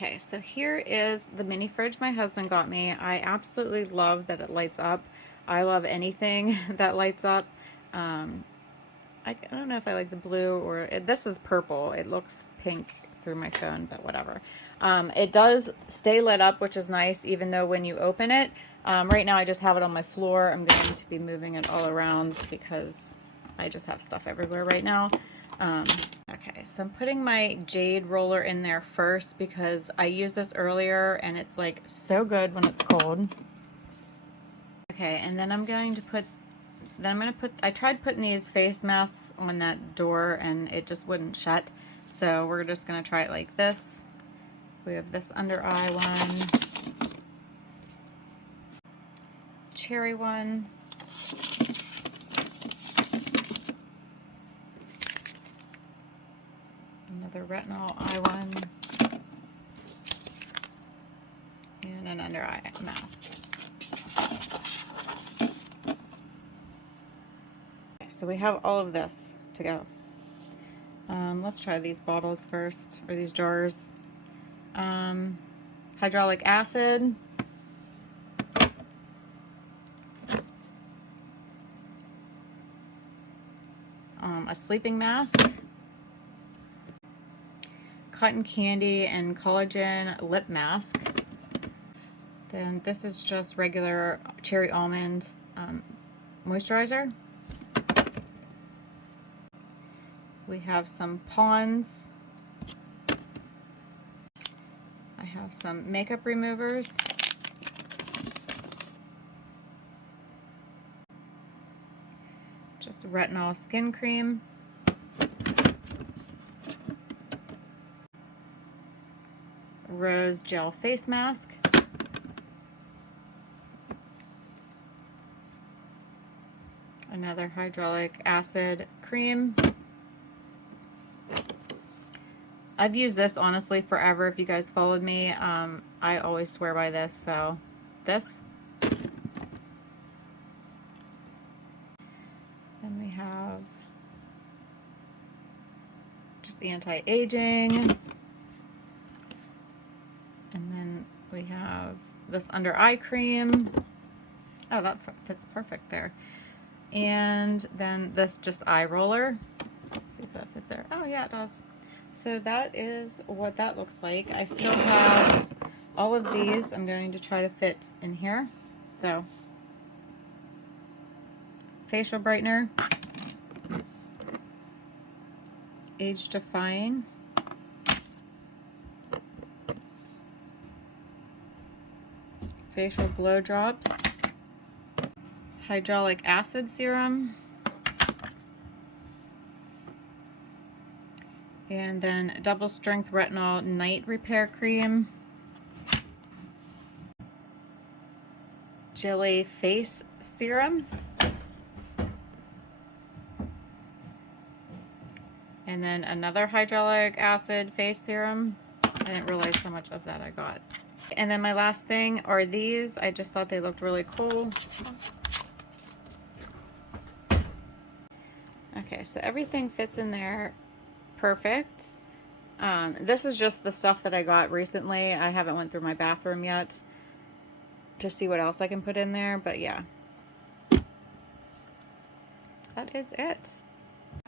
Okay, so here is the mini fridge my husband got me. I absolutely love that it lights up. I love anything that lights up. Um, I don't know if I like the blue or this is purple. It looks pink through my phone, but whatever. It does stay lit up, which is nice, even though when you open it, right now I just have it on my floor. I'm going to be moving it all around because I just have stuff everywhere right now. Okay, so I'm putting my jade roller in there first because I used this earlier and it's like so good when it's cold. Okay, and then I'm going to put, I tried putting these face masks on that door and it just wouldn't shut. So we're just going to try it like this. We have this under eye one, cherry one, another retinol eye one, and an under eye mask. Okay, so we have all of this to go. Let's try these bottles first, or these jars. Hydraulic acid, a sleeping mask, cotton candy and collagen lip mask. Then this is just regular cherry almond moisturizer. We have some Pond's. I have some makeup removers. Just retinol skin cream. Rose gel face mask. Another hydraulic acid cream. I've used this honestly forever. If you guys followed me, I always swear by this. So this. Then we have just the anti-aging. And then we have this under eye cream. Oh, that fits perfect there. And then this just eye roller. Let's see if that fits there. Oh yeah, it does. So that is what that looks like. I still have all of these. I'm going to try to fit in here. So, facial brightener, age defying, facial glow drops, hydraulic acid serum, and then double strength retinol night repair cream, jelly face serum, and then another hydraulic acid face serum. I didn't realize how much of that I got. And then my last thing are these. I just thought they looked really cool. Okay, so everything fits in there perfect. This is just the stuff that I got recently. I haven't went through my bathroom yet to see what else I can put in there, but yeah. That is it.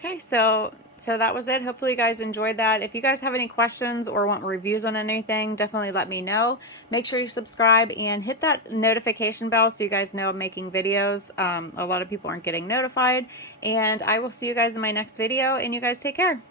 Okay, so that was it. Hopefully you guys enjoyed that. If you guys have any questions or want reviews on anything, definitely let me know. Make sure you subscribe and hit that notification bell so you guys know I'm making videos. A lot of people aren't getting notified. And I will see you guys in my next video, and you guys take care.